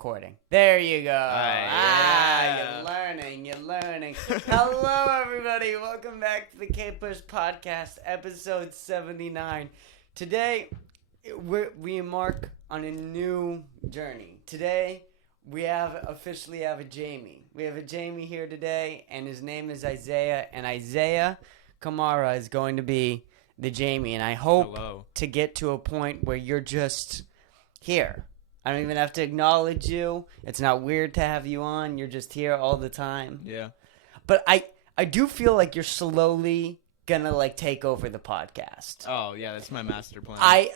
recording. There you go. Yeah. You're learning. Hello, everybody. Welcome back to the Kpush podcast, episode 79. Today, we embark on a new journey. Today, we officially have a Jamie. We have a Jamie here today, and his name is Isaiah. And Isaiah Kamara is going to be the Jamie. And I hope to get to a point where you're just here. I don't even have to acknowledge you. It's not weird to have you on. You're just here all the time. Yeah. But I do feel like you're slowly gonna take over the podcast. Oh yeah, that's my master plan.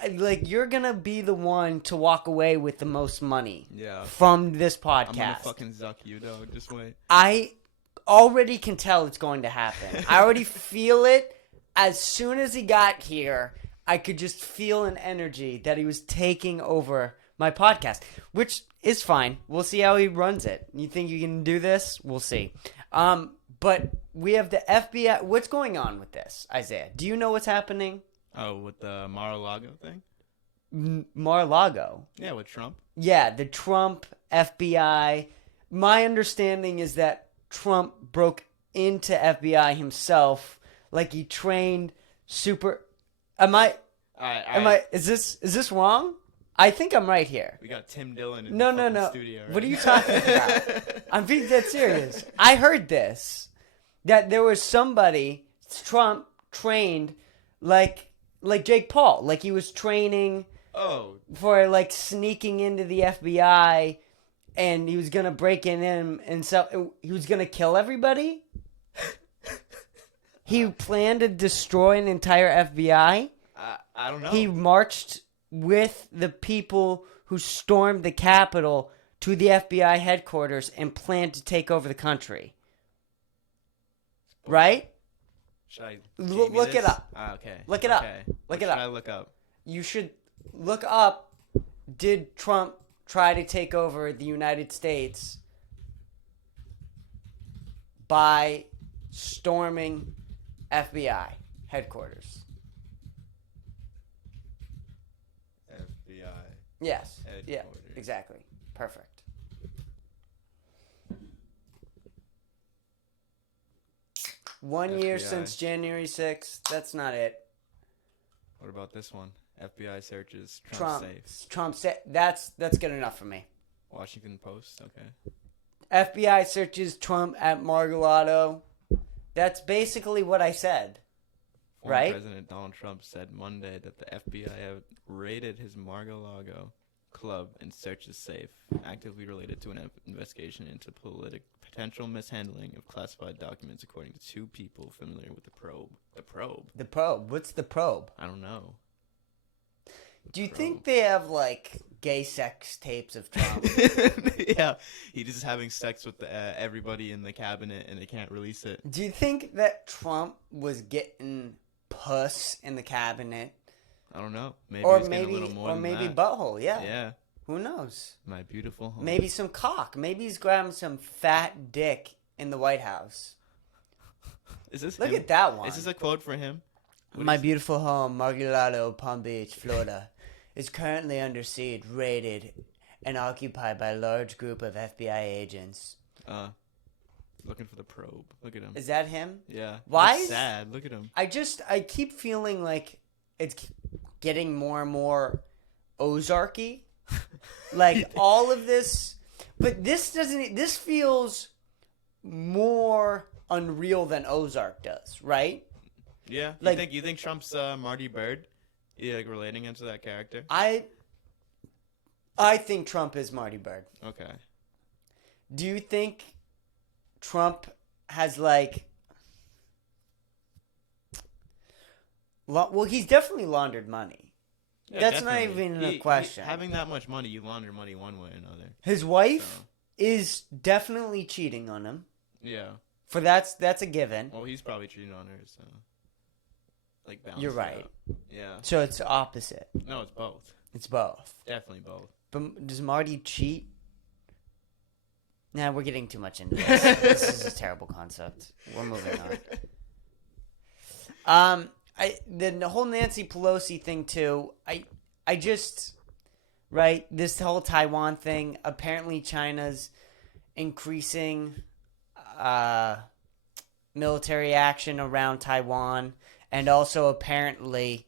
You're gonna be the one to walk away with the most money. Yeah. From this podcast. I'm gonna fucking zuck you, dog. Just wait. I already can tell it's going to happen. I already feel it. As soon as he got here, I could just feel an energy that he was taking over my podcast, which is fine. We'll see how he runs it. You think you can do this? We'll see. But we have the FBI. What's going on with this, Isaiah? Do you know what's happening? Oh, with the Mar-a-Lago thing? Mar-a-Lago? Yeah, with Trump? Yeah, the Trump FBI. My understanding is that Trump broke into FBI himself. He trained super... Is this wrong? I think I'm right here. We got Tim Dillon in the studio, right? What are you talking about? I'm being dead serious. I heard this. That there was somebody Trump trained like Jake Paul. He was training for sneaking into the FBI, and he was going to break in and so he was going to kill everybody. He planned to destroy an entire FBI. I don't know. He marched with the people who stormed the Capitol to the FBI headquarters and planned to take over the country. Right? Should I look it up. Okay. Look it up. Okay. Look it What up. should I look up? You should look up, did Trump try to take over the United States by storming FBI headquarters? FBI. Yes. Headquarters. Yeah, exactly. Perfect. One year FBI. since January 6th. That's not it. What about this one? FBI searches Trump safe. Trump safe. That's good enough for me. Washington Post. Okay. FBI searches Trump at Mar-a-Lago. That's basically what I said. Former right? President Donald Trump said Monday that the FBI have raided his Mar-a-Lago club and search is safe, actively related to an investigation into potential mishandling of classified documents, according to two people familiar with the probe. The probe? The probe? What's the probe? I don't know. Do you think they have, gay sex tapes of Trump? Yeah, he's just having sex with everybody in the cabinet and they can't release it. Do you think that Trump was getting puss in the cabinet? I don't know. Maybe or he's maybe, getting a little more or than maybe that. butthole. Yeah. Yeah. Who knows? My beautiful home. Maybe some cock. Maybe he's grabbing some fat dick in the White House. Is this Look him? at that one. Is this a quote for him? My beautiful home, Mar-a-Lago, Palm Beach, Florida, is currently under siege, raided, and occupied by a large group of FBI agents. Looking for the probe. Look at him. Is that him? Yeah. Why? That's sad. Look at him. I keep feeling like it's getting more and more Ozarky. All of this, but this feels more unreal than Ozark does, right? Yeah. You think Trump's Marty Bird? Yeah, relating him to that character? I think Trump is Marty Bird. Okay. Do you think Trump has well, he's definitely laundered money. Yeah, That's definitely. not even a question. Having that much money, you launder money one way or another. His wife is definitely cheating on him. Yeah. That's a given. Well, he's probably cheating on her, so balance. You're right. Yeah. So it's opposite. No, it's both. It's both. Definitely both. But does Marty cheat? Nah, we're getting too much into this. This is a terrible concept. We're moving on. The whole Nancy Pelosi thing too. I just right? This whole Taiwan thing. Apparently, China's increasing military action around Taiwan, and also apparently,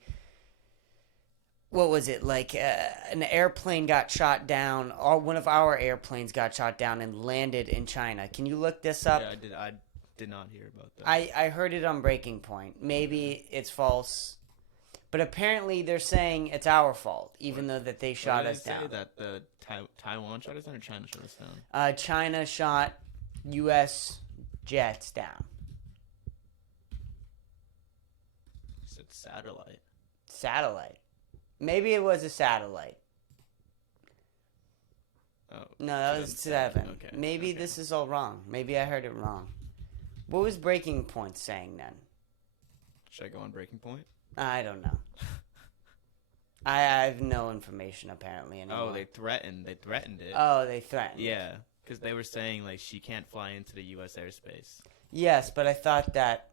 what was it, like an airplane got shot down, or one of our airplanes got shot down and landed in China. Can you look this up? Yeah, I did not hear about that. I heard it on Breaking Point. Maybe it's false, but apparently they're saying it's our fault, even though that they shot us down. Say that the Taiwan shot us down or China shot us down? China shot U.S. jets down. It's satellite. Satellite. Maybe it was a satellite. Oh, No, that was 7. Okay. Maybe this is all wrong. Maybe I heard it wrong. What was Breaking Point saying then? Should I go on Breaking Point? I don't know. I have no information apparently anymore. Oh, they threatened it. Oh, they threatened. Yeah, because they were saying like she can't fly into the U.S. airspace. Yes, but I thought that.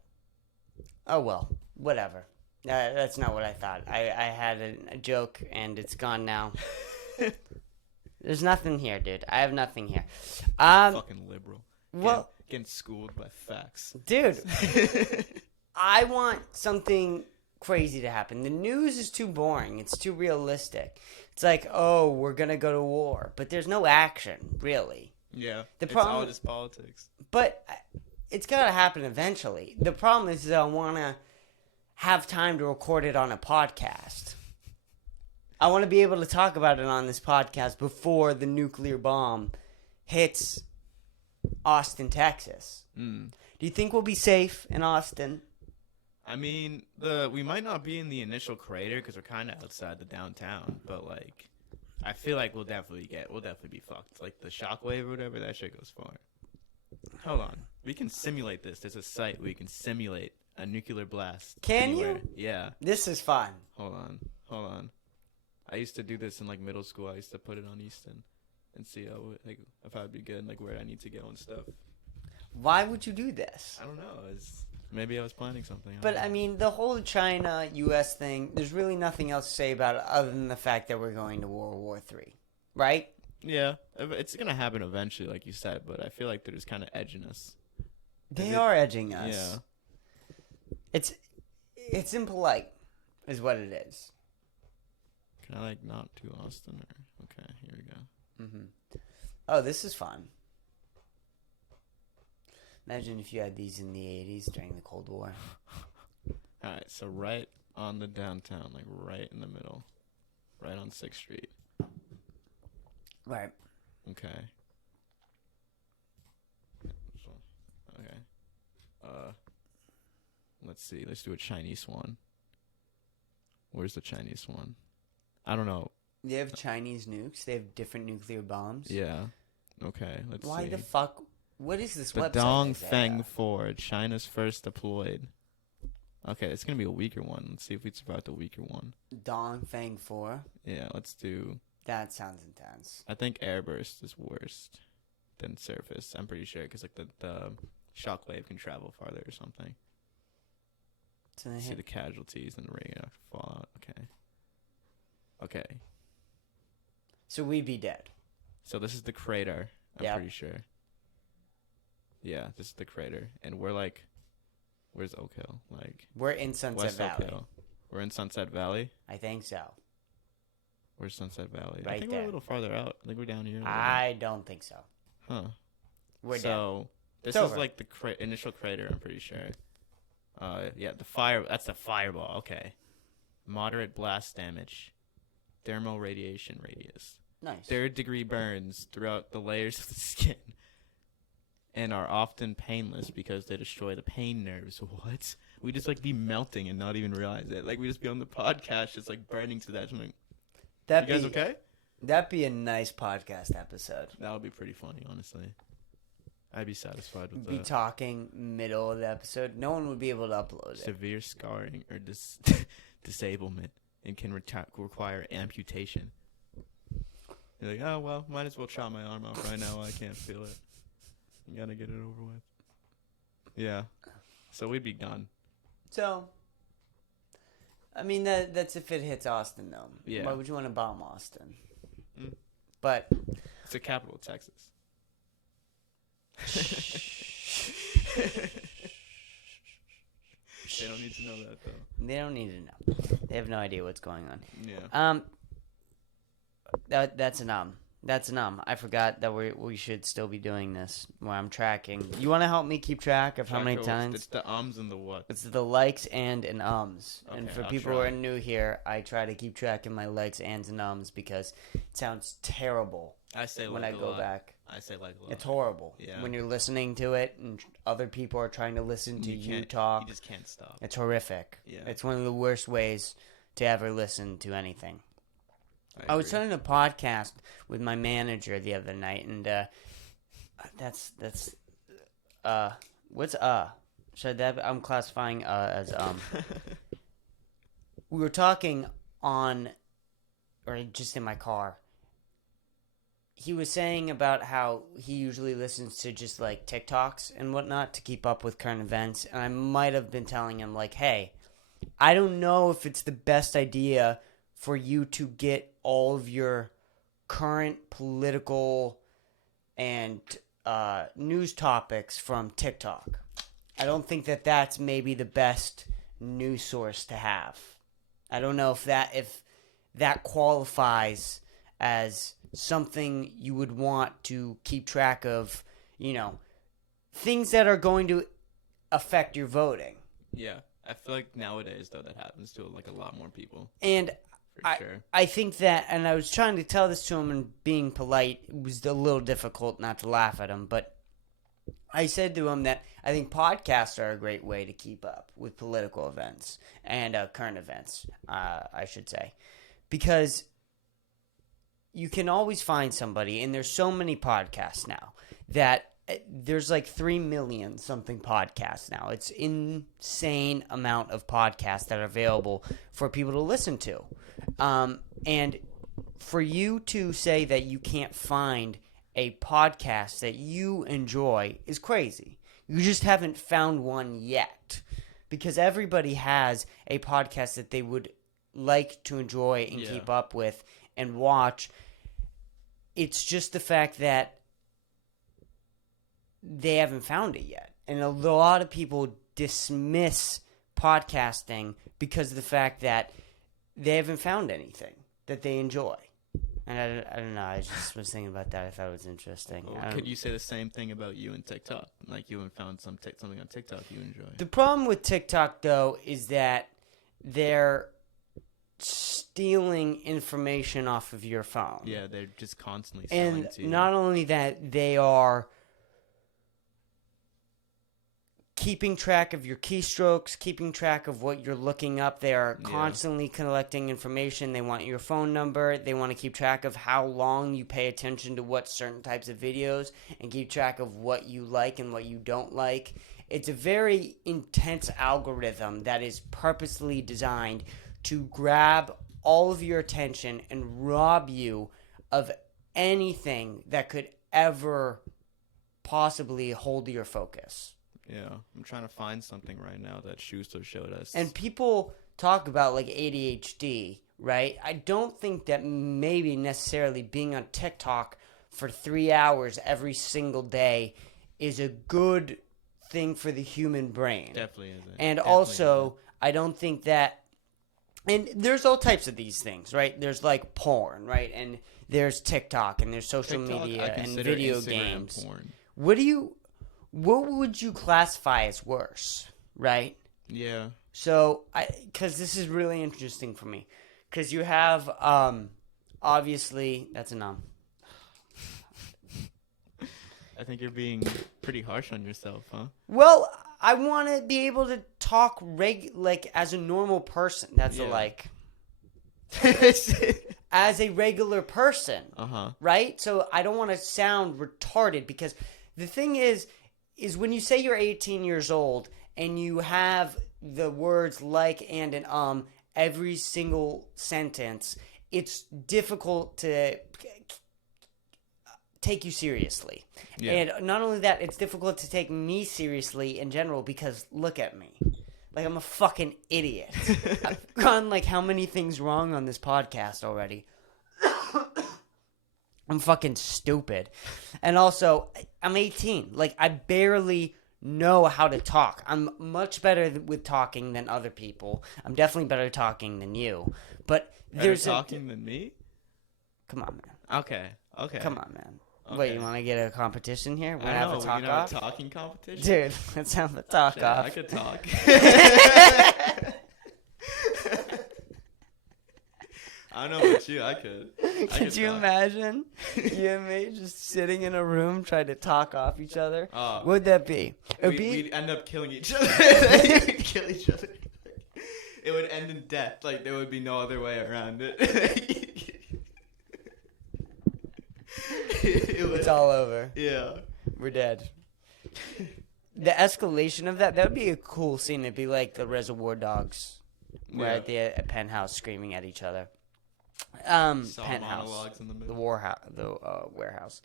Oh well, whatever. That's not what I thought. I had a joke and it's gone now. There's nothing here, dude. I have nothing here. Fucking liberal. Well, getting schooled by facts, dude. I want something crazy to happen. The news is too boring. It's too realistic. It's like, oh, we're gonna go to war, but there's no action, really. Yeah, the it's problem, all just politics. But it's gotta happen eventually. The problem is that I wanna have time to record it on a podcast. I want to be able to talk about it on this podcast before the nuclear bomb hits Austin, Texas. Do you think we'll be safe in Austin? I mean, we might not be in the initial crater because we're kind of outside the downtown, but like, I feel like we'll definitely be fucked. Like the shockwave or whatever, that shit goes far. Hold on, we can simulate this. There's a site where you can simulate a nuclear blast. Can anywhere. you? Yeah. This is fun. Hold on. I used to do this in like middle school. I used to put it on Easton and see how like if I'd be good and like where I need to go and stuff. Why would you do this? I don't know. Maybe I was planning something. But I mean, the whole China-U.S. thing. There's really nothing else to say about it other than the fact that we're going to World War III, right? Yeah, it's gonna happen eventually, like you said. But I feel like they're just kind of edging us. They are edging us. Yeah. It's impolite, is what it is. Can I like not to Austin? Or okay, here we go. Oh, this is fun. Imagine if you had these in the 80s during the Cold War. All right, so right on the downtown, like right in the middle, right on 6th Street. Right. Okay. Okay. Let's see. Let's do a Chinese one. Where's the Chinese one? I don't know. They have Chinese nukes. They have different nuclear bombs. Yeah. Okay. Let's see. Why the fuck? What is this the website? Dongfeng 4, China's first deployed. Okay, it's gonna be a weaker one. Let's see if we survive the weaker one. Dongfeng 4. Yeah, let's do. That sounds intense. I think airburst is worse than surface. I'm pretty sure because like the shockwave can travel farther or something. So See the casualties and the radioactive fallout. Okay. So we'd be dead. So this is the crater. I'm pretty sure. Yeah, this is the crater, and we're like, where's Oak Hill? Like we're in Sunset West Valley. Oak Hill. We're in Sunset Valley. I think so. Where's Sunset Valley? Right I think there. we're a little farther out. I think we're down here. I don't think so. Huh. We're dead. So this is like the initial crater. I'm pretty sure. Yeah, the fire. That's the fireball. Okay. Moderate blast damage. Thermal radiation radius. Nice. 3rd-degree burns throughout the layers of the skin. And are often painless because they destroy the pain nerves. What? We just like be melting and not even realize it. Like we just be on the podcast, just like burning to that. Like, you guys okay? That'd be a nice podcast episode. That would be pretty funny, honestly. I'd be satisfied with Be that. talking middle of the episode. No one would be able to upload it. Severe scarring or disablement and can require amputation. You're like, oh well, might as well chop my arm off right now while I can't feel it. You gotta get it over with. Yeah. So we'd be gone. So, I mean, that's if it hits Austin, though. Yeah. Why would you want to bomb Austin? But It's the capital of Texas. They don't need to know that, though. they don't need to know. They have no idea what's going on. Yeah. That's an That's an I forgot that we should still be doing this where I'm tracking. You want to help me keep track of how many times? It's the ums and the what? It's the likes and ums. Okay, and for I'll people try. who are new here, I try to keep track of my likes, ands, and ums because it sounds terrible I say when like I a go lot. back. I say like a lot. It's horrible. Yeah. When you're listening to it and other people are trying to listen to you can't- talk. You just can't stop. It's horrific. Yeah. It's one of the worst ways to ever listen to anything. I was agree. starting a podcast with my manager the other night, and what's should that I'm classifying as we were talking on or just in my car. He was saying about how he usually listens to just like TikToks and whatnot to keep up with current events, and I might have been telling him like, hey, I don't know if it's the best idea for you to get all of your current political and news topics from TikTok. I don't think that that's maybe the best news source to have. I don't know if that qualifies as something you would want to keep track of, things that are going to affect your voting. Yeah. I feel like nowadays, though, that happens to like a lot more people. And Sure. I think that, and I was trying to tell this to him and being polite, it was a little difficult not to laugh at him, but I said to him that I think podcasts are a great way to keep up with political events and current events, I should say, because you can always find somebody, and there's so many podcasts now that there's like 3 million something podcasts now. It's insane amount of podcasts that are available for people to listen to. And for you to say that you can't find a podcast that you enjoy is crazy. You just haven't found one yet. Because everybody has a podcast that they would like to enjoy and keep up with and watch. It's just the fact that they haven't found it yet. And a lot of people dismiss podcasting because of the fact that they haven't found anything that they enjoy. And I don't know. I just was thinking about that. I thought it was interesting. Well, could you say the same thing about you and TikTok? Like you haven't found something on TikTok you enjoy. The problem with TikTok, though, is that they're stealing information off of your phone. Yeah, they're just constantly selling And to you. not only that, they are keeping track of your keystrokes, keeping track of what you're looking up. They are constantly collecting information. They want your phone number. They want to keep track of how long you pay attention to what certain types of videos and keep track of what you like and what you don't like. It's a very intense algorithm that is purposely designed to grab all of your attention and rob you of anything that could ever possibly hold your focus. Yeah, I'm trying to find something right now that Schuster showed us. And people talk about like ADHD, right? I don't think that maybe necessarily being on TikTok for 3 hours every single day is a good thing for the human brain. Definitely isn't. And Definitely also, isn't. I don't think that. And there's all types of these things, right? There's like porn, right? And there's TikTok, and there's social TikTok, I media and consider video Instagram games. porn. What would you classify as worse, right? Yeah. So, because this is really interesting for me, because you have, obviously, that's a nom. I think you're being pretty harsh on yourself, huh? Well, I want to be able to talk like as a normal person. That's a Yeah. like. As a regular person, right? So I don't want to sound retarded because the thing is when you say you're 18 years old and you have the words like and every single sentence, it's difficult to take you seriously. Yeah. And not only that, it's difficult to take me seriously in general because look at me. Like, I'm a fucking idiot. I've gone, like, how many things wrong on this podcast already? I'm fucking stupid. And also, I'm 18. Like, I barely know how to talk. I'm much better with talking than other people. I'm definitely better talking than you. But there's talking than me? Come on, man. Okay. Come on, man. Okay. Wait, you want to get a competition here? I Have know. a talk We can off? have a talking competition? Dude, let's have a talk Yeah, off. I could talk. I don't know about you. I could. Could you imagine you and me just sitting in a room trying to talk off each other? What would that be? We'd end up killing each other. We'd kill each other. It would end in death. Like, there would be no other way around it. It's all over. Yeah. We're dead. The escalation of that would be a cool scene. It'd be like the Reservoir Dogs. We're at the penthouse screaming at each other. Penthouse. Monologues in the movie. The warehouse.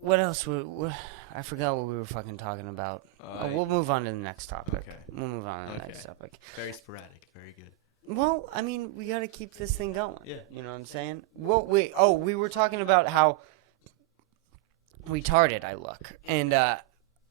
What else? I forgot what we were fucking talking about. We'll move on to the next topic. Okay. We'll move on to the next topic. Very sporadic. Very good. Well, I mean, we got to keep this thing going. Yeah. You know what I'm saying? Well, wait. Oh, we were talking about how retarded I look and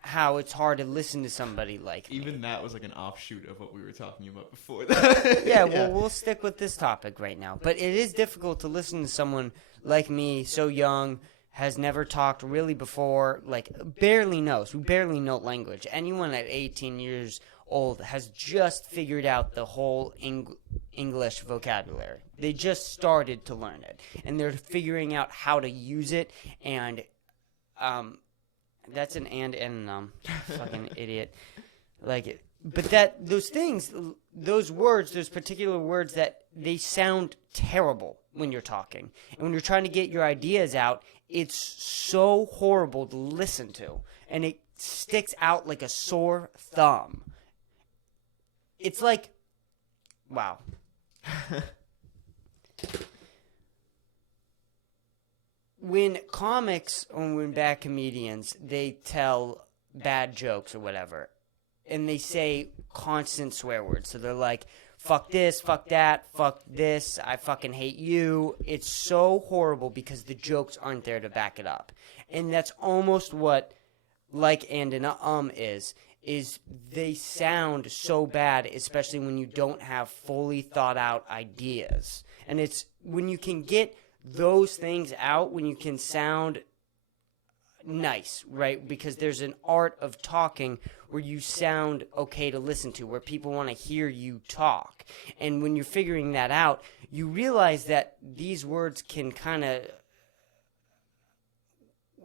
how it's hard to listen to somebody like me. Even that was like an offshoot of what we were talking about before that. Yeah, well, we'll stick with this topic right now. But it is difficult to listen to someone like me, so young, has never talked really before, like barely knows. We barely know language. Anyone at 18 years old has just figured out the whole English vocabulary. They just started to learn it. And they're figuring out how to use it. And that's an fucking idiot. Like, but those words, those particular words that they sound terrible when you're talking. And when you're trying to get your ideas out, it's so horrible to listen to. And it sticks out like a sore thumb. It's like, wow. When comics or when bad comedians, they tell bad jokes or whatever, and they say constant swear words. So they're like, fuck this, fuck that, fuck this, I fucking hate you. It's so horrible because the jokes aren't there to back it up. And that's almost what like and an is they sound so bad, especially when you don't have fully thought out ideas. And it's when you can get those things out, when you can sound nice, right? Because there's an art of talking where you sound okay to listen to, where people want to hear you talk. And when you're figuring that out, you realize that these words can kind of,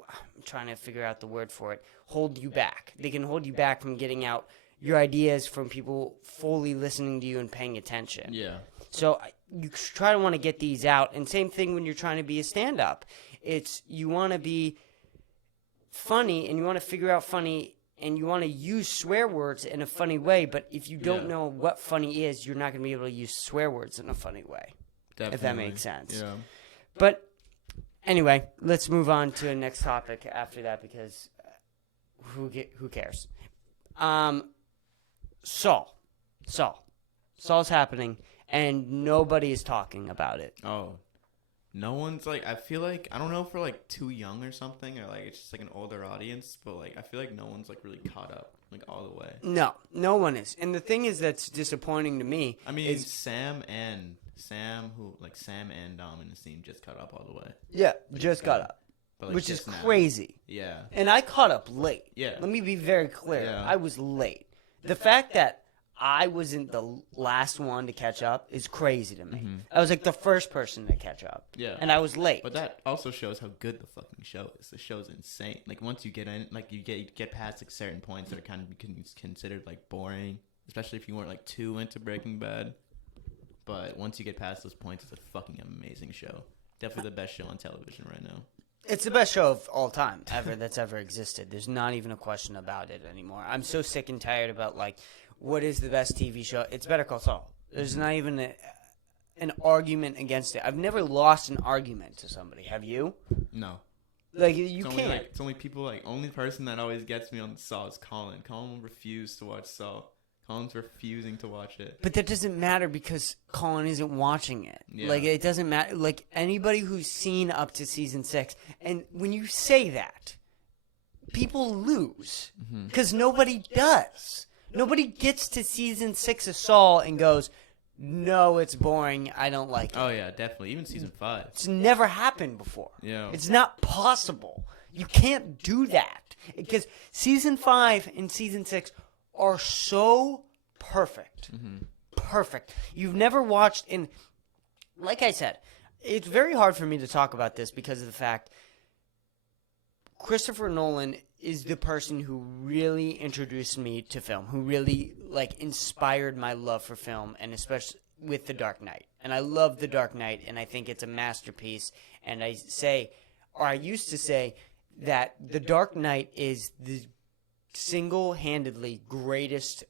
I'm trying to figure out the word for it, hold you back. They can hold you back from getting out your ideas from people fully listening to you and paying attention. Yeah. So you try to want to get these out. And same thing when you're trying to be a stand-up. It's you want to be funny and you want to figure out funny and you want to use swear words in a funny way. But if you don't know what funny is, you're not going to be able to use swear words in a funny way. Definitely. If that makes sense. Yeah. But anyway, let's move on to the next topic after that because who cares? Saul's happening. And nobody is talking about it. Oh. No one's like, I feel like, I don't know if we're like too young or something, or like it's just like an older audience, but like I feel like no one's like really caught up like all the way. No one is. And the thing is that's disappointing to me. I mean, Sam and Dom in the scene just caught up all the way. Yeah, just got up. But like which is now. crazy. Yeah. And I caught up late. Yeah. Let me be very clear. Yeah. I was late. The fact that I wasn't the last one to catch up is crazy to me. Mm-hmm. I was like the first person to catch up. Yeah. And I was late. But that also shows how good the fucking show is. The show's insane. Like once you get in, like you get past like certain points that are kind of considered like boring, especially if you weren't like too into Breaking Bad. But once you get past those points, it's a fucking amazing show. Definitely the best show on television right now. It's the best show of all time that's ever existed. There's not even a question about it anymore. I'm so sick and tired about like, what is the best TV show? It's Better Call Saul. There's not even an argument against it. I've never lost an argument to somebody. Have you? No. Like you can't. It's only people like only person that always gets me on Saul is Colin. Colin will refuse to watch Saul Colin's refusing to watch it. But that doesn't matter because Colin isn't watching it. Yeah. Like, it doesn't matter. Like, anybody who's seen up to season 6, and when you say that, people lose because nobody does. Nobody gets to season 6 of Saul and goes, no, it's boring. I don't like it. Oh, yeah, definitely. Even season 5. It's never happened before. Yeah. It's not possible. You can't do that because season 5 and season 6 are so perfect. Perfect. You've never watched, and like I said, it's very hard for me to talk about this because of the fact Christopher Nolan is the person who really introduced me to film, who really like inspired my love for film, and especially with The Dark Knight. And I love The Dark Knight, and I think it's a masterpiece. And I used to say that The Dark Knight is the single-handedly greatest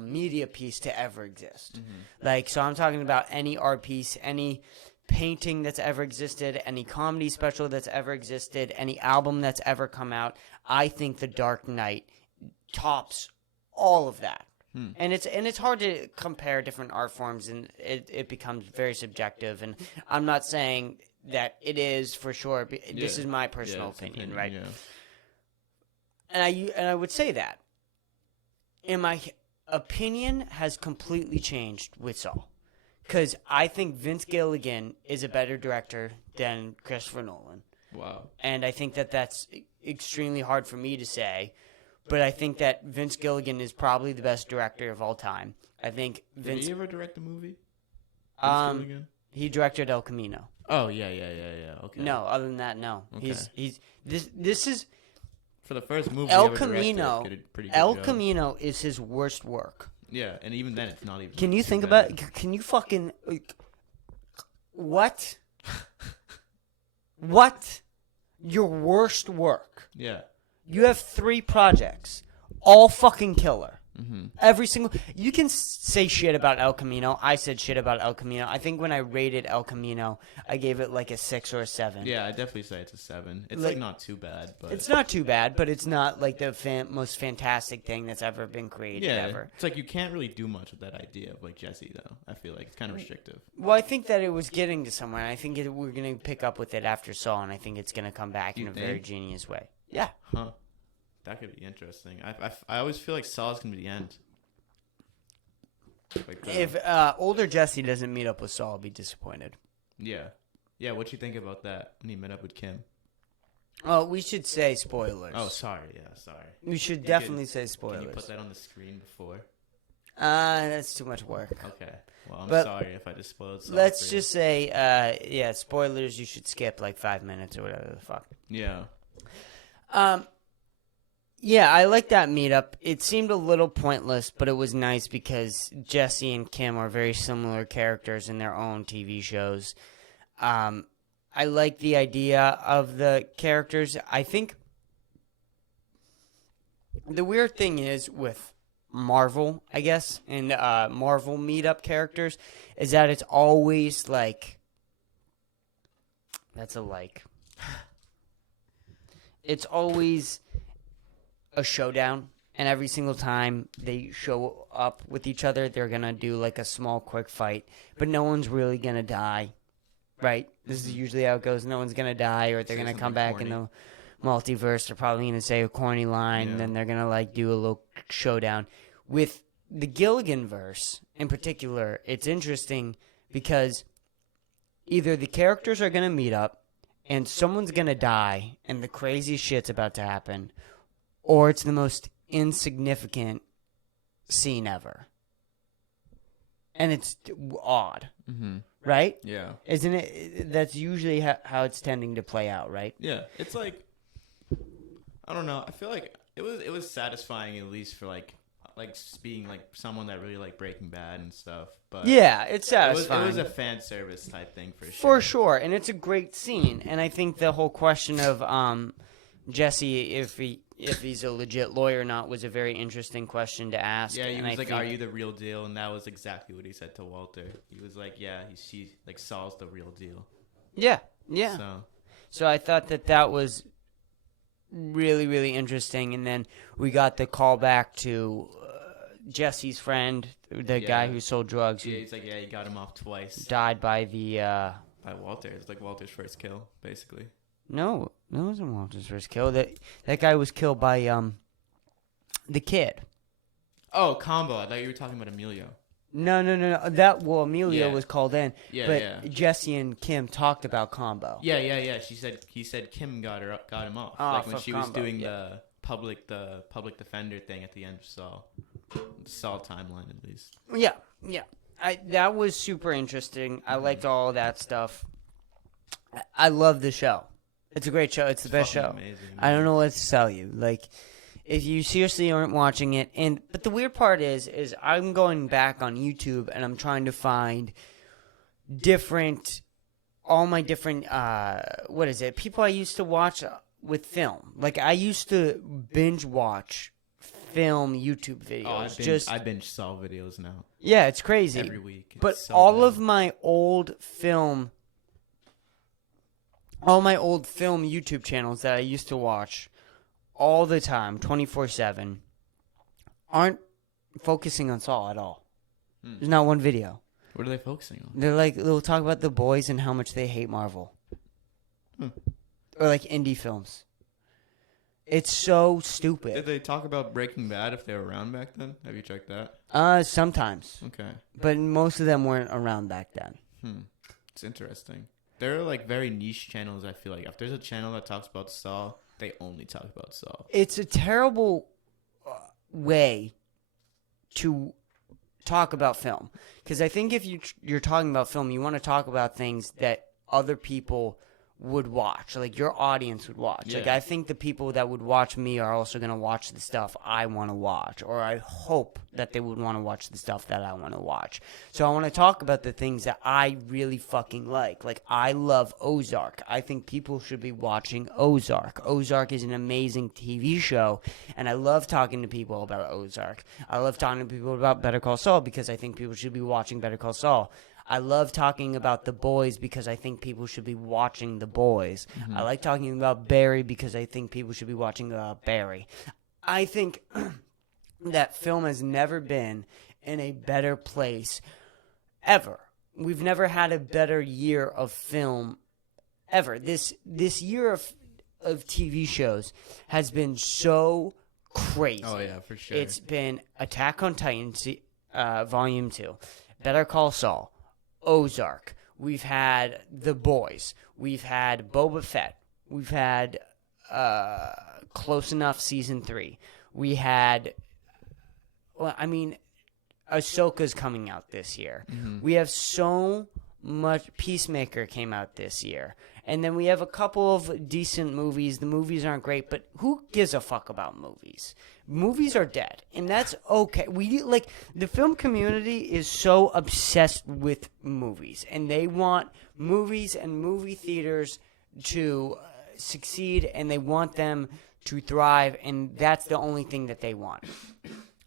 media piece to ever exist. Like, so I'm talking about any art piece, any painting that's ever existed, any comedy special that's ever existed, any album that's ever come out. I think The Dark Knight tops all of that. And it's hard to compare different art forms, and it becomes very subjective. And I'm not saying that it is for sure. This is my personal opinion, right? Yeah. And I would say that. And my opinion has completely changed with Saul. Because I think Vince Gilligan is a better director than Christopher Nolan. Wow. And I think that that's extremely hard for me to say. But I think that Vince Gilligan is probably the best director of all time. I think Vince... Did he ever direct a movie? He directed El Camino. Oh, yeah. Okay. No, other than that, no. Okay. This is... For the first movie El he ever Camino. directed, did a pretty good El job. Camino is his worst work. Yeah, and even then, it's not even. Can you too think bad. about? Can you fucking what? What? Your worst work. Yeah. You have 3 projects, all fucking killer. Every single. You can say shit about El Camino. I said shit about El Camino. I think when I rated El Camino, I gave it like a 6 or a 7. Yeah, I definitely say it's a 7. It's like not too bad, but it's not too bad, but it's not like the most fantastic thing that's ever been created ever. It's like you can't really do much with that idea of like Jesse though. I feel like it's kind of restrictive. Well, I think that it was getting to somewhere. I think we're going to pick up with it after Saw, and I think it's going to come back in a very genius way. Yeah. Huh. That could be interesting. I always feel like Saw's going to be the end. Like If older Jesse doesn't meet up with Saul, I'll be disappointed. Yeah. Yeah, what you think about that when he met up with Kim? Oh, we should say spoilers. Oh, sorry. Yeah, sorry. We should definitely say spoilers. Can you put that on the screen before? That's too much work. Okay. Well, I'm But sorry if I just spoiled Saw Let's for you. just say, spoilers, you should skip like 5 minutes or whatever the fuck. Yeah. Yeah, I like that meetup. It seemed a little pointless, but it was nice because Jesse and Kim are very similar characters in their own TV shows. I like the idea of the characters. I think the weird thing is with Marvel, I guess, and Marvel meetup characters, is that it's always like... That's a like. It's always a showdown, and every single time they show up with each other, they're gonna do like a small quick fight, but no one's really gonna die, right? This is usually how it goes. No one's gonna die, or they're gonna come back in the multiverse. They're probably gonna say a corny line, and then they're gonna like do a little showdown. With the Gilligan verse in particular, it's interesting because either the characters are gonna meet up and someone's gonna die and the crazy shit's about to happen, or it's the most insignificant scene ever. And it's odd, right? Yeah. Isn't it? That's usually how it's tending to play out, right? Yeah. It's like, I don't know. I feel like it was satisfying, at least for like being like someone that really liked Breaking Bad and stuff. But yeah, it's satisfying. It was a fan service type thing for sure. For sure, and it's a great scene. And I think the whole question of Jesse, if he's a legit lawyer or not, was a very interesting question to ask. Yeah, he and was like, "Are you the real deal?" And that was exactly what he said to Walter. He was like, "Yeah, he's like Saul's the real deal." Yeah. So I thought that was really, really interesting. And then we got the callback to Jesse's friend, the guy who sold drugs. Yeah, he's like, he got him off twice. Died by the... By Walter. It's like Walter's first kill, basically. No, it wasn't Walter's first kill. That guy was killed by the kid. Oh, Combo. I thought you were talking about Emilio. No. Emilio was called in. But Jesse and Kim talked about Combo. Yeah. He said Kim got him off. Like when she was doing the public defender thing at the end of Saw. The Saw timeline, at least. Yeah. That was super interesting. I liked all of that stuff. I love the show. It's a great show. It's the best show. Amazing, I don't know what to tell you. Like, if you seriously aren't watching it, but the weird part is I'm going back on YouTube and I'm trying to find all my different, people I used to watch with film. Like, I used to binge watch film YouTube videos. I binge Saw videos now. Yeah, it's crazy. Every week. But all of my old film YouTube channels that I used to watch all the time, 24/7, aren't focusing on Saw at all. There's not one video. What are they focusing on? They'll talk about The Boys and how much they hate Marvel. Or like indie films. It's so stupid. Did they talk about Breaking Bad if they were around back then? Have you checked that? Sometimes. Okay. But most of them weren't around back then. It's interesting. There are like very niche channels, I feel like. If there's a channel that talks about Saw, they only talk about Saw. It's a terrible way to talk about film. Because I think if you're talking about film, you want to talk about things that other people would watch, like your audience would watch. Yeah. Like, I think the people that would watch me are also going to watch the stuff I want to watch, or I hope that they would want to watch the stuff that I want to watch. So I want to talk about the things that I really fucking like. Like, I love Ozark. I think people should be watching Ozark. Ozark is an amazing TV show, and I love talking to people about Ozark. I love talking to people about Better Call Saul because I think people should be watching Better Call Saul. I love talking about The Boys because I think people should be watching The Boys. I like talking about Barry because I think people should be watching Barry. I think that film has never been in a better place ever. We've never had a better year of film ever. This year of TV shows has been so crazy. Oh, yeah, for sure. It's been Attack on Titan Volume 2, Better Call Saul, Ozark. We've had The Boys. We've had Boba Fett. We've had Close Enough Season 3. We had, Ahsoka's coming out this year. We have so much. Peacemaker came out this year. And then we have a couple of decent movies. The movies aren't great, but who gives a fuck about movies? Movies are dead, and that's okay. The film community is so obsessed with movies, and they want movies and movie theaters to succeed, and they want them to thrive, and that's the only thing that they want.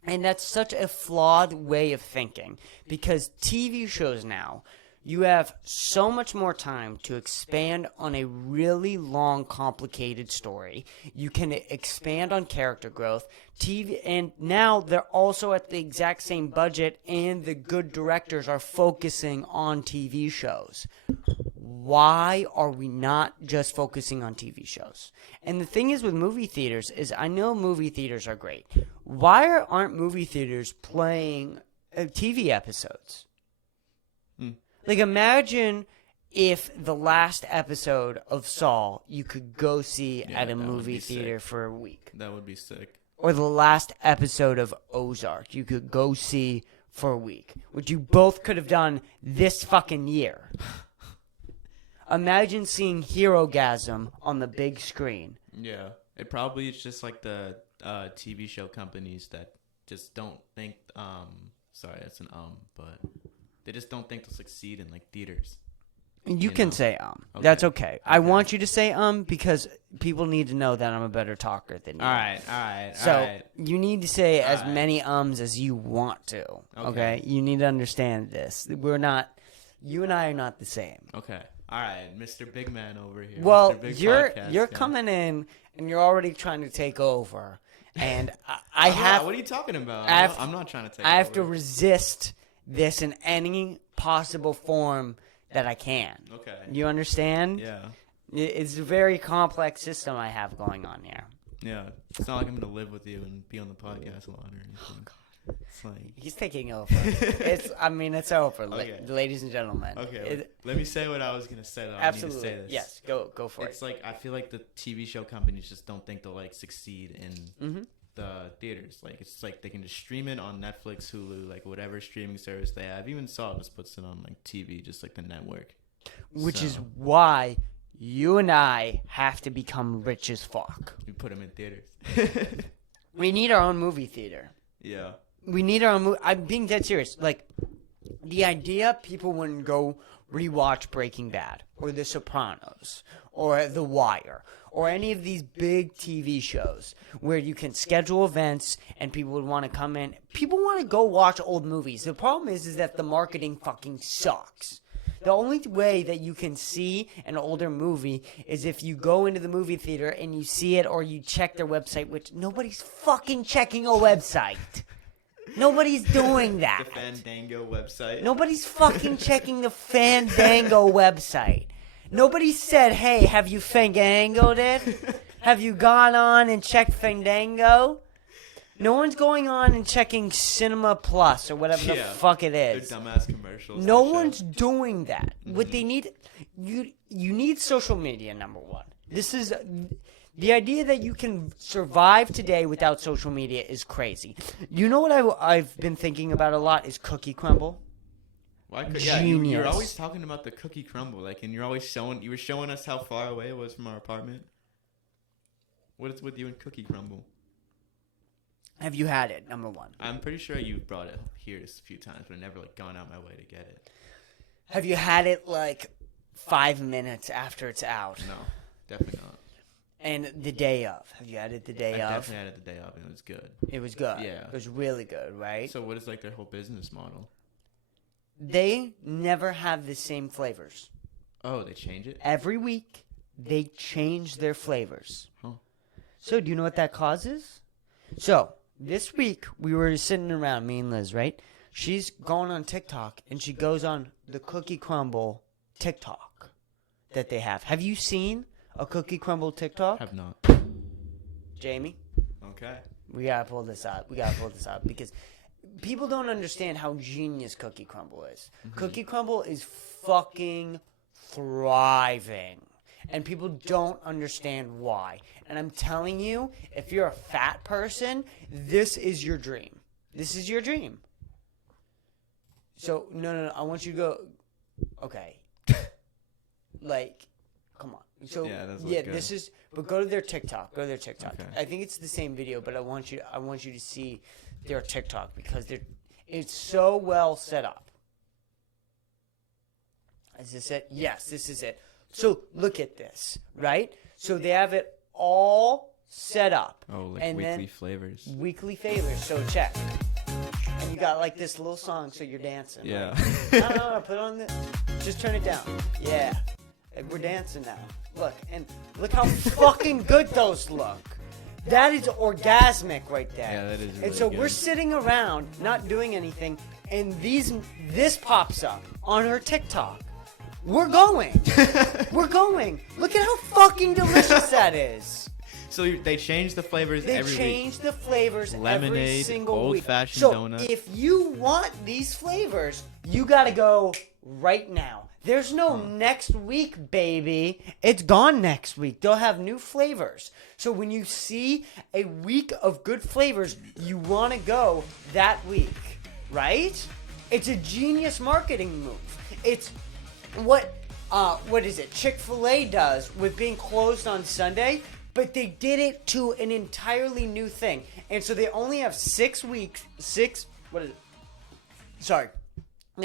And that's such a flawed way of thinking, because TV shows now, you have so much more time to expand on a really long, complicated story. You can expand on character growth. And now they're also at the exact same budget, and the good directors are focusing on TV shows. Why are we not just focusing on TV shows? And the thing is with movie theaters is I know movie theaters are great. Why aren't movie theaters playing TV episodes? Like, imagine if the last episode of Saw you could go see at a movie theater for a week. That would be sick. Or the last episode of Ozark you could go see for a week. Which you both could have done this fucking year. Imagine seeing Herogasm on the big screen. Yeah. It probably is just like the TV show companies that just don't think, sorry, that's an but they just don't think they'll succeed in like theaters. You can say Okay. That's okay. I want you to say because people need to know that I'm a better talker than you. All right. So you need to say as many as you want to. Okay? You need to understand this. You and I are not the same. Okay. All right, Mr. Big Man over here. Well, Mr. Big you're Podcast coming in and you're already trying to take over. And I have. What are you talking about? I'm not trying to take. I have to over. resist this in any possible form that I can. Okay. You understand? Yeah. It's a very complex system I have going on here. Yeah. It's not like I'm gonna live with you and be on the podcast a lot or anything. Oh, God. It's like He's taking over. It's over, Okay. ladies and gentlemen. Okay. Let me say what I was gonna say. Though. Absolutely. I need to say this. Yes. Go for it. It's like I feel like the TV show companies just don't think they'll like succeed in the theaters. Like it's like they can just stream it on Netflix, Hulu, like whatever streaming service they have. Even Saw just puts it on like TV, just like the network. Which is why you and I have to become rich as fuck. We put them in theaters. We need our own movie theater. Yeah. We need our own movie. I'm being dead serious. Like, the idea people wouldn't go rewatch Breaking Bad or The Sopranos or The Wire or any of these big TV shows where you can schedule events and people would want to come in. People want to go watch old movies. The problem is that the marketing fucking sucks. The only way that you can see an older movie is if you go into the movie theater and you see it or you check their website, which nobody's fucking checking a website. Nobody's doing that. The Fandango website. Nobody's fucking checking the Fandango website. Nobody said, hey, have you Fandangoed it? Have you gone on and checked Fandango? No one's going on and checking Cinema Plus or whatever the fuck it is. They're dumbass commercials. No one's doing that. What they need, you need social media, number one. This is, the idea that you can survive today without social media is crazy. You know what I've been thinking about a lot is Cookie Crumble. Why Genius. you're always talking about the cookie crumble, like, and you were showing us how far away it was from our apartment. What is with you and Cookie Crumble? Have you had it, number one? I'm pretty sure you've brought it here a few times, but I've never like gone out my way to get it. Have you had it like 5 minutes after it's out? No, definitely not. And the day of? Have you had it the day of? I definitely had it the day of, and it was good. It was good. Yeah. It was really good, right? So what is like their whole business model? They never have the same flavors. Oh, they change it? Every week, they change their flavors. Huh. So do you know what that causes? So this week, we were sitting around, me and Liz, right? She's going on TikTok, and she goes on the Cookie Crumble TikTok that they have. Have you seen a Cookie Crumble TikTok? Have not. Jamie? Okay. We gotta pull this up. Because people don't understand how genius Cookie Crumble is. Mm-hmm. Cookie Crumble is fucking thriving. And people don't understand why. And I'm telling you, if you're a fat person, this is your dream. This is your dream. So, no. I want you to go. Okay. Like, come on. So, yeah, this is. But go to their TikTok. Okay. I think it's the same video, but I want you to see their TikTok because it's so well set up. Is this it? Yes, this is it. So look at this, right? So they have it all set up. Oh, like and weekly flavors. Weekly flavors. So check. And you got like this little song, so you're dancing. Yeah. Right? No, put on this. Just turn it down. Yeah. We're dancing now. Look, and look how fucking good those look. That is orgasmic right there. Yeah, that is really And so good. we're sitting around, not doing anything, and this pops up on her TikTok. We're going. We're going. Look at how fucking delicious that is. So they change the flavors every week. They change the flavors Lemonade, every single week. old-fashioned so donut. If you want these flavors, you got to go right now. There's no next week, baby. It's gone next week. They'll have new flavors. So when you see a week of good flavors, you want to go that week, right? It's a genius marketing move. It's what is it? Chick-fil-A does with being closed on Sunday, but they did it to an entirely new thing. And so they only have 6 weeks. They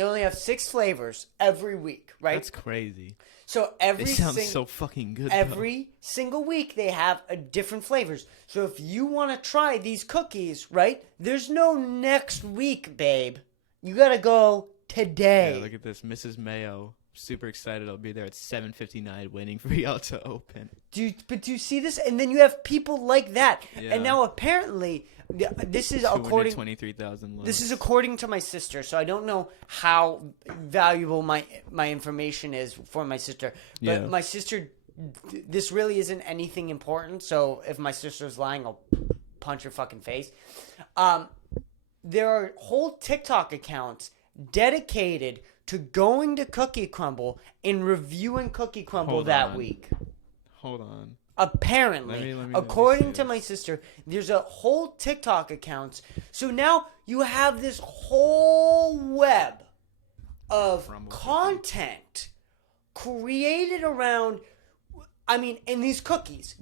only have 6 flavors every week, right? That's crazy. So It sounds so fucking good. Every single week they have a different flavors. So if you want to try these cookies, right? There's no next week, babe. You gotta go today. Yeah, look at this, Mrs. Mayo super excited. I'll be there at 7:59 waiting for y'all to open. Do you see this? And then you have people like that. Yeah. And now apparently, this is according 223,000 This is according to my sister, so I don't know how valuable my information is for my sister. But Yeah. my sister, this really isn't anything important. So if my sister's lying, I'll punch her fucking face. There are whole TikTok accounts dedicated to going to Cookie Crumble and reviewing Cookie Crumble Hold that on. week. Hold on. Apparently, Let me according see to this. my sister, there's a whole TikTok accounts. So now you have this whole web of Crumble content created around. I mean, and these cookies,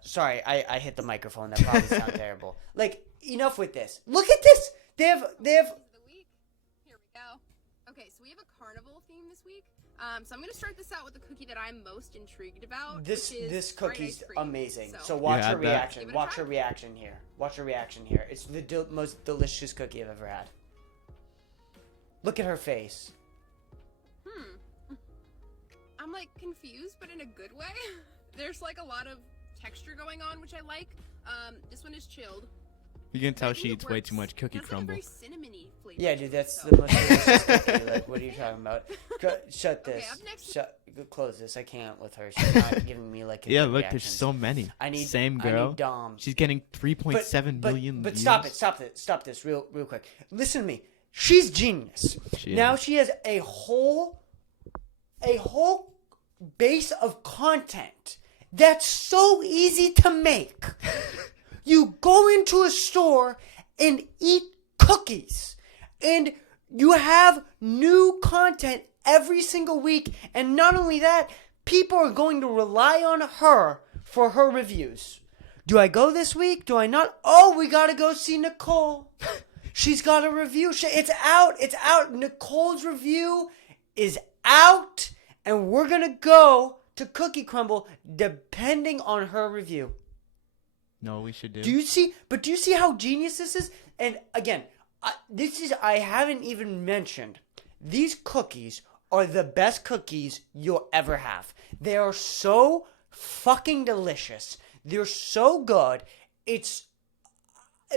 sorry, I hit the microphone. That probably sounds terrible. Like, enough with this. Look at this. They have. The week. Here we go. Okay, so we have a carnival theme this week. So I'm gonna start this out with the cookie that I'm most intrigued about. This which is this fried cookie's ice cream. amazing. So You watch had her that? reaction. Give it a Watch try. her reaction here. Watch her reaction here. It's the most delicious cookie I've ever had. Look at her face. I'm like confused, but in a good way. There's like a lot of texture going on, which I like. This one is chilled. You can tell I think she it eats way works. too much cookie It has, crumble. Like a very cinnamony flavor. Yeah, dude, that's so- the most delicious cookie. Like, what are you talking about? Shut Okay, this. up next- Close this. I can't with her. She's not giving me like. A Yeah, good look, there's reactions. so many. Same I girl. need Dom. She's getting 3.7 but, million But views. stop this, real quick. Listen to me. She's genius. Now is. she has a whole base of content that's so easy to make. You go into a store and eat cookies, and you have new content every single week. And not only that, people are going to rely on her for her reviews. Do I go this week? Do I not? Oh, we gotta go see Nicole. She's got a review. It's out. It's out. Nicole's review is out, and we're gonna go to Cookie Crumble depending on her review. No, we should do. Do you see? But do you see how genius this is? And again, I haven't even mentioned, these cookies are the best cookies you'll ever have. They are so fucking delicious. They're so good.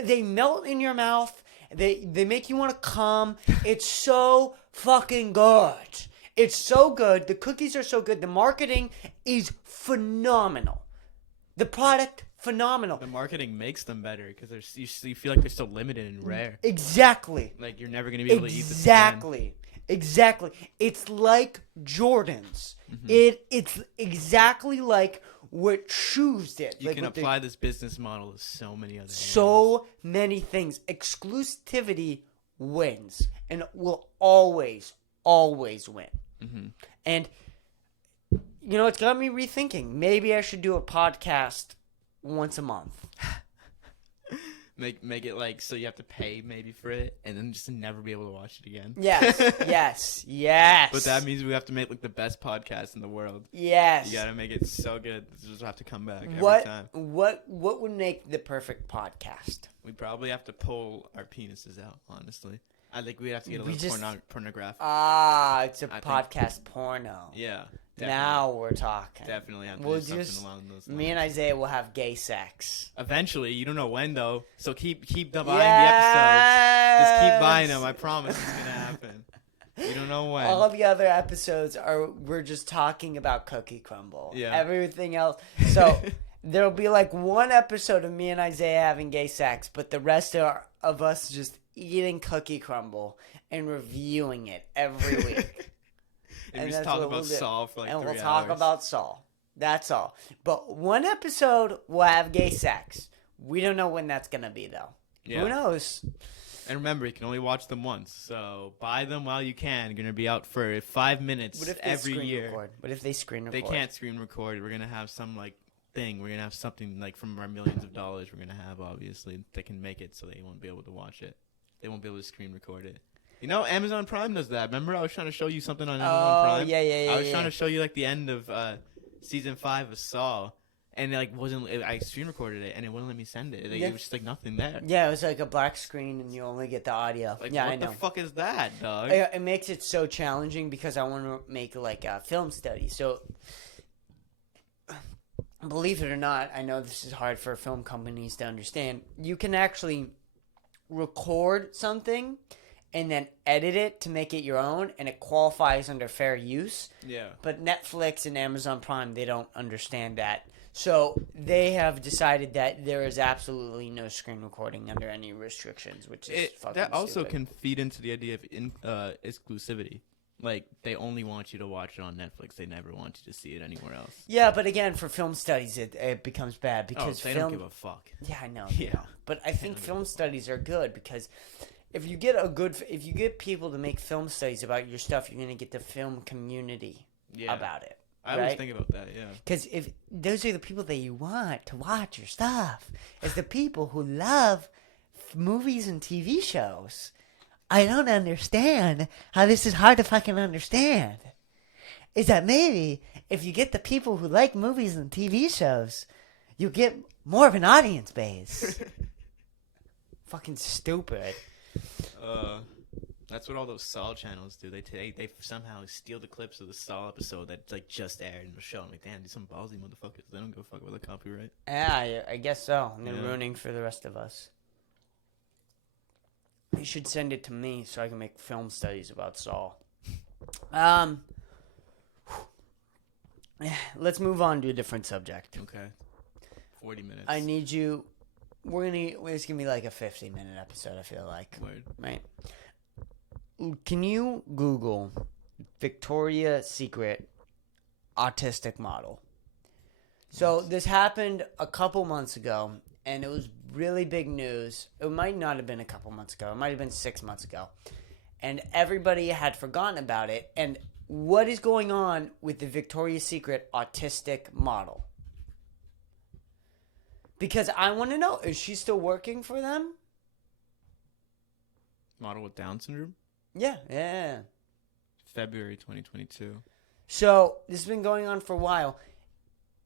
They melt in your mouth. They make you want to come. It's so fucking good. It's so good. The cookies are so good. The marketing is phenomenal. The product, phenomenal. The marketing makes them better because you feel like they're so limited and rare. Exactly. Like you're never gonna be able to eat this again. Exactly. It's like Jordans. Mm-hmm. It's exactly like what shoes did. You like can what apply this business model to so many other areas. so many things. Exclusivity wins and will always win. Mm-hmm. And you know, it's got me rethinking. Maybe I should do a podcast once a month. Make it like so you have to pay maybe for it and then just never be able to watch it again. Yes. Yes. But that means we have to make like the best podcast in the world. Yes. You gotta make it so good. You just have to come back every time. What would make the perfect podcast? We'd probably have to pull our penises out, honestly. I think we'd have to get a We little just- pornographic. It's a I think- podcast porno. Yeah. Now we're talking. Definitely have to We'll do something just- along those lines. Me and Isaiah will have gay sex. Eventually, you don't know when though. So keep buying the episodes. Just keep buying them. I promise it's gonna happen. You don't know when. All the other episodes we're just talking about Cookie Crumble. Yeah. Everything else. So there'll be like one episode of me and Isaiah having gay sex, but the rest of us just eating Cookie Crumble and reviewing it every week. and we that's just talk what about we'll do. Saul for like And 3 we'll talk hours. about Saul. That's all. But one episode will have gay sex. We don't know when that's gonna be though. Yeah. Who knows? And remember, you can only watch them once. So buy them while you can. You're gonna be out for 5 minutes What if they every screen year. record? What if they screen record? They can't screen record. We're gonna have some like thing. We're gonna have something like from our millions of dollars. We're gonna have obviously that can make it so they won't be able to watch it. They won't be able to screen record it. You know, Amazon Prime does that. Remember, I was trying to show you something on Amazon Prime. Yeah. I was trying to show you like the end of season 5 of Saw, and it like wasn't. I screen recorded it, and it wouldn't let me send it. Like, Yeah. It was just like nothing there. Yeah, it was like a black screen, and you only get the audio. Like, yeah, what I know. the fuck is that, dog? It makes it so challenging because I want to make like a film study. So, believe it or not, I know this is hard for film companies to understand. You can actually record something and then edit it to make it your own, and it qualifies under fair use. Yeah. But Netflix and Amazon Prime, they don't understand that. So they have decided that there is absolutely no screen recording under any restrictions, which is fucking That also stupid. can feed into the idea of exclusivity. Like, they only want you to watch it on Netflix. They never want you to see it anywhere else. Yeah, but again, for film studies, it becomes bad because they film. don't give a fuck. Yeah, I know. Yeah. But I think film studies are good because if you get people to make film studies about your stuff, you're gonna get the film community about it. I was thinking about that, yeah. Because if those are the people that you want to watch your stuff, is the people who love movies and TV shows. I don't understand how this is hard to fucking understand. Is that maybe if you get the people who like movies and TV shows, you get more of an audience base. Fucking stupid. That's what all those Saw channels do. They somehow steal the clips of the Saw episode that like just aired and show. I'm like, damn, these some ballsy motherfuckers. They don't go fuck with the copyright. Yeah, I guess so. And they're Yeah. ruining for the rest of us. You should send it to me so I can make film studies about Saul. Let's move on to a different subject. Okay. 40 minutes. I need you. It's gonna be like a 50-minute episode. I feel like. Word. Right. Can you Google Victoria's Secret autistic model? So this happened a couple months ago, and it was really big news. It might not have been a couple months ago. It might have been 6 months ago. And everybody had forgotten about it. And what is going on with the Victoria's Secret autistic model? Because I want to know, is she still working for them? Model with Down syndrome? Yeah. February 2022. So this has been going on for a while.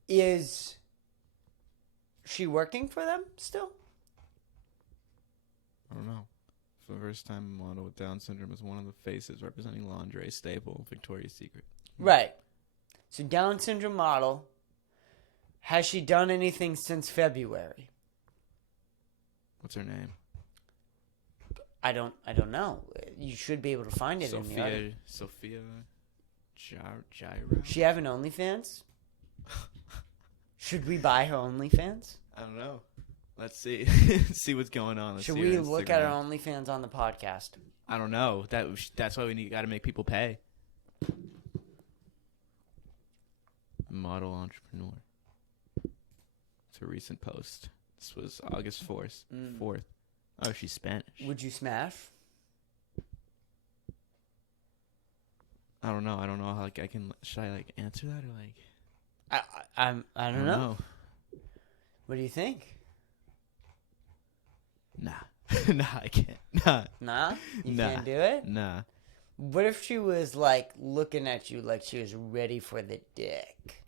Is she working for them still? I don't know. For the first time, a model with Down syndrome is one of the faces representing lingerie staple Victoria's Secret. Right. So Down syndrome model. Has she done anything since February? What's her name? I don't know. You should be able to find it in the Sophia Gyra? She have an OnlyFans? Should we buy her OnlyFans? I don't know. Let's see. See what's going on. Should we look at her OnlyFans on the podcast? I don't know. That's why we got to make people pay. Model entrepreneur. It's a recent post. This was August 4th. 4th. Oh, she's Spanish. Would you smash? I don't know. I don't know how I can. Should I answer that or I don't know. What do you think? Nah. Nah, I can't. Nah. You Nah. can't do it? Nah. What if she was looking at you like she was ready for the dick?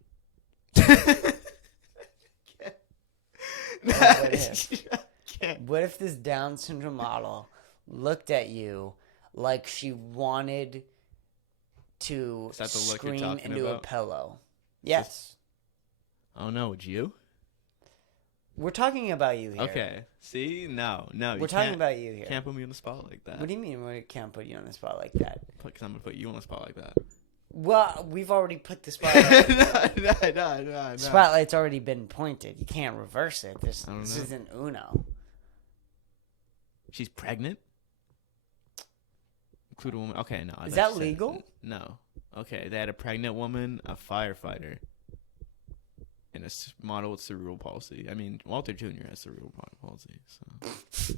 What if this Down syndrome model looked at you like she wanted to Is that the look you're scream talking into a about? pillow? Yes. Oh no, would you? We're talking about you here. Okay. See? No. We're talking about you here. Can't put me on the spot like that. What do you mean we can't put you on the spot like that? Because I'm going to put you on the spot like that. Well, we've already put the spotlight. No. Spotlight's already been pointed. You can't reverse it. This I don't know. isn't Uno. She's pregnant? Include a woman. Okay, no. Is that legal? No. Okay, they had a pregnant woman, a firefighter, and a model with cerebral palsy. I mean, Walter Jr. has cerebral palsy, so.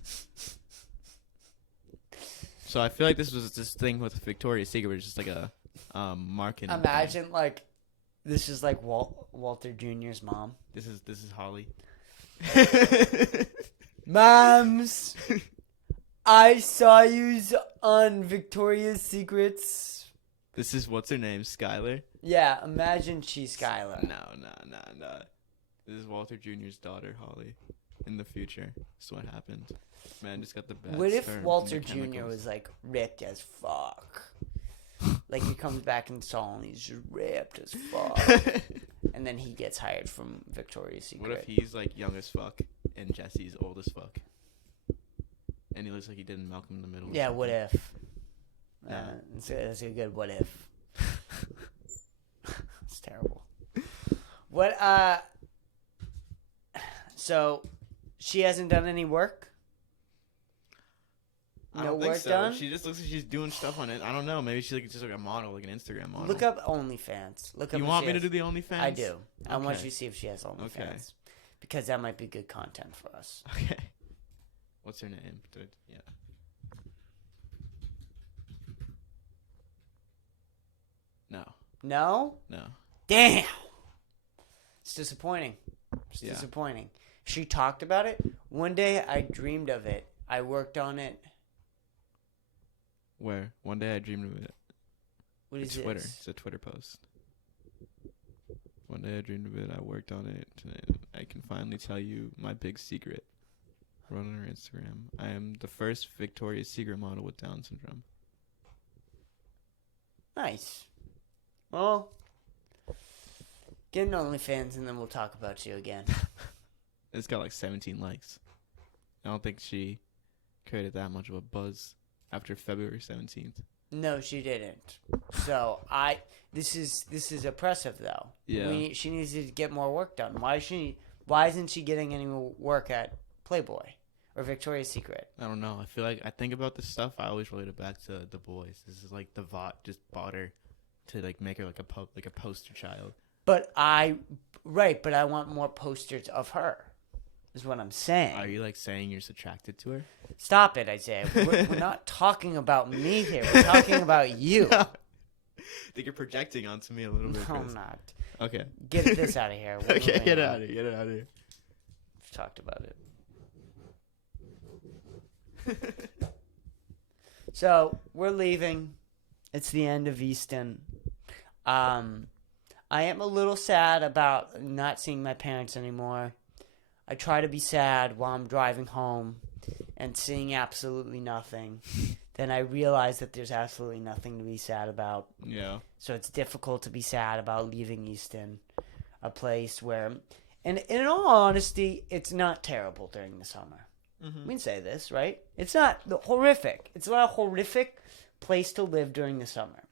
So I feel like this was this thing with Victoria's Secret, where it's just like a marketing. Imagine this is like Walter Jr.'s mom. This is Holly. Moms, I saw you on Victoria's Secrets. This is what's her name, Skylar. Yeah, imagine she's Skylar. No. This is Walter Jr.'s daughter, Holly. In the future, that's what happened. Man just got the bad. What if sperm from Walter the Jr. chemicals. was like ripped as fuck? Like he comes back in Saul and he's just ripped as fuck, and then he gets hired from Victoria's Secret. What if he's like young as fuck and Jesse's old as fuck, and he looks like he did in Malcolm in the Middle? Yeah, what if? Yeah. That's a good what if. It's terrible. What? So she hasn't done any work. I don't think so. She just looks like she's doing stuff on it. I don't know. Maybe she's like just like a model, like an Instagram model. Look up OnlyFans. Look up. You want me to do the OnlyFans? I do. I want Okay. you to see if she has OnlyFans. Okay. Because that might be good content for us. Okay. What's her name? Yeah. No. No? No. Damn. It's disappointing. It's Yeah. disappointing. She talked about it. One day I dreamed of it. I worked on it. Where? One day I dreamed of it. What is Twitter. this? It's a Twitter post. One day I dreamed of it. I worked on it. And I can finally tell you my big secret. Wrote on her Instagram. I am the first Victoria's Secret model with Down syndrome. Nice. Well, get an OnlyFans and then we'll talk about you again. It's got like 17 likes. I don't think she created that much of a buzz after February 17th. No, she didn't. So this is oppressive though. Yeah. She needs to get more work done. Why isn't she getting any work at Playboy or Victoria's Secret? I don't know. I feel like I think about this stuff. I always relate it back to The Boys. This is like the Vought just bought her to like make her like a poster child. But I want more posters of her. Is what I'm saying. Are you like saying you're just attracted to her? Stop it, Isaiah. We're not talking about me here. We're talking about you. I think you're projecting onto me a little bit. No, Chris. I'm not. Okay. Get this out of here. We're Okay, moving get it on. out of here. Get it out of here. We've talked about it. So we're leaving. It's the end of Easton. I am a little sad about not seeing my parents anymore. I try to be sad while I'm driving home and seeing absolutely nothing. Then I realize that there's absolutely nothing to be sad about. Yeah. So it's difficult to be sad about leaving Easton, a place where, and in all honesty, it's not terrible during the summer. Mm-hmm. We can say this, right? It's not horrific. It's not a horrific place to live during the summer.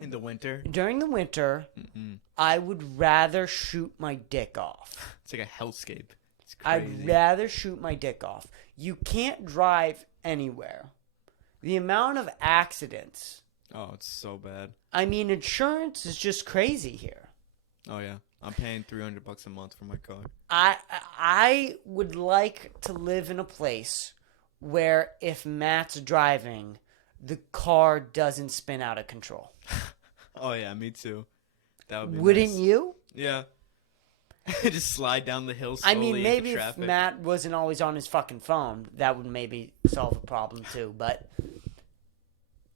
In the winter. During the winter, Mm-mm. I would rather shoot my dick off. It's like a hellscape. It's crazy. I'd rather shoot my dick off. You can't drive anywhere. The amount of accidents. Oh, it's so bad. I mean, insurance is just crazy here. Oh yeah, I'm paying $300 a month for my car. I would like to live in a place where if Matt's driving, the car doesn't spin out of control. Oh yeah, me too. That would be Wouldn't nice. you? Yeah. Just slide down the hill slowly I mean, maybe into if traffic. Matt wasn't always on his fucking phone, that would maybe solve a problem too. But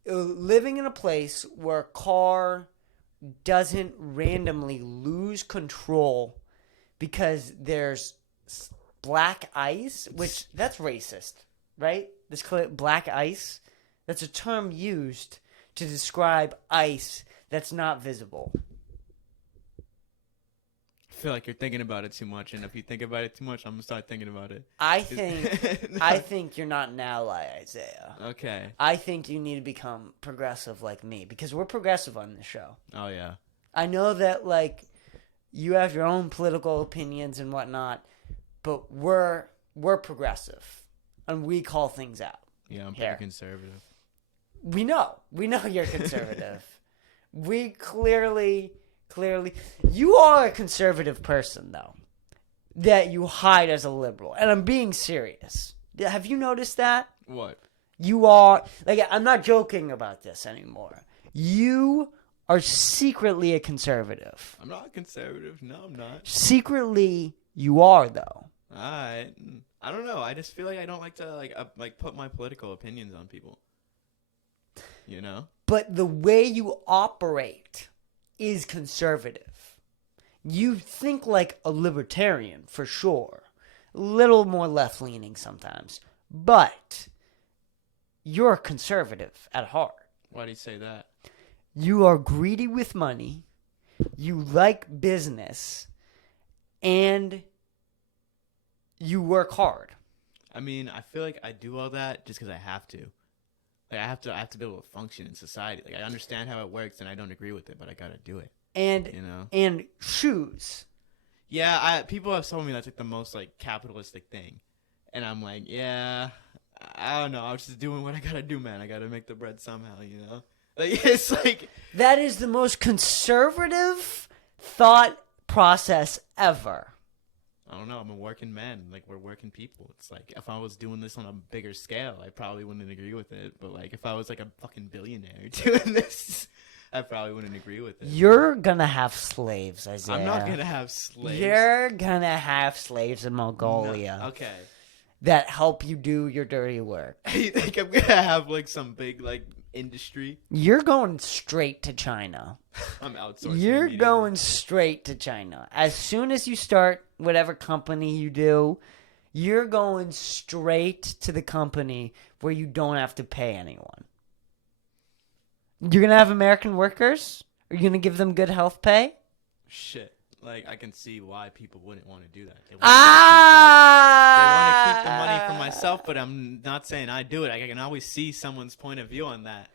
living in a place where a car doesn't randomly lose control because there's black ice, which that's racist, right? This black ice, that's a term used to describe ice that's not visible. I feel like you're thinking about it too much, and if you think about it too much, I'm gonna start thinking about it. I think you're not an ally, Isaiah. Okay. I think you need to become progressive like me because we're progressive on this show. Oh yeah. I know that like you have your own political opinions and whatnot, but we're progressive and we call things out. Yeah, I'm Here. pretty conservative. We know you're conservative. We clearly, you are a conservative person though, that you hide as a liberal, and I'm being serious. Have you noticed that? What? You are, like, I'm not joking about this anymore. You are secretly a conservative. I'm not conservative. No, I'm not. Secretly, you are, though. I don't know. I just feel like I don't like to put my political opinions on people. You know? But the way you operate is conservative. you think like a libertarian for sure. A little more left-leaning sometimes. But you're a conservative at heart. Why do you say that? You are greedy with money. You like business. And you work hard. I mean, I feel like I do all that just because I have to. Like I have to be able to function in society. Like I understand how it works, and I don't agree with it, but I gotta do it. And and shoes. Yeah, people have told me that's like the most like capitalistic thing, and I'm like, yeah, I don't know. I'm just doing what I gotta do, man. I gotta make the bread somehow, you know. Like it's like that is the most conservative thought process ever. I don't know. I'm a working man. Like, we're working people. It's like, if I was doing this on a bigger scale, I probably wouldn't agree with it. But, like, if I was, like, a fucking billionaire doing this, I probably wouldn't agree with it. You're gonna have slaves, Isaiah. I'm not gonna have slaves. You're gonna have slaves in Mongolia. No. Okay. That help you do your dirty work. You think I'm gonna have, like, some big, like, industry? You're going straight to China. I'm outsourcing. You're going straight to China. As soon as you start whatever company you do, you're going straight to the company where you don't have to pay anyone. You're going to have American workers? Are you going to give them good health pay? Shit. Like, I can see why people wouldn't want to do that. They want to keep the money for myself, but I'm not saying I do it. I can always see someone's point of view on that,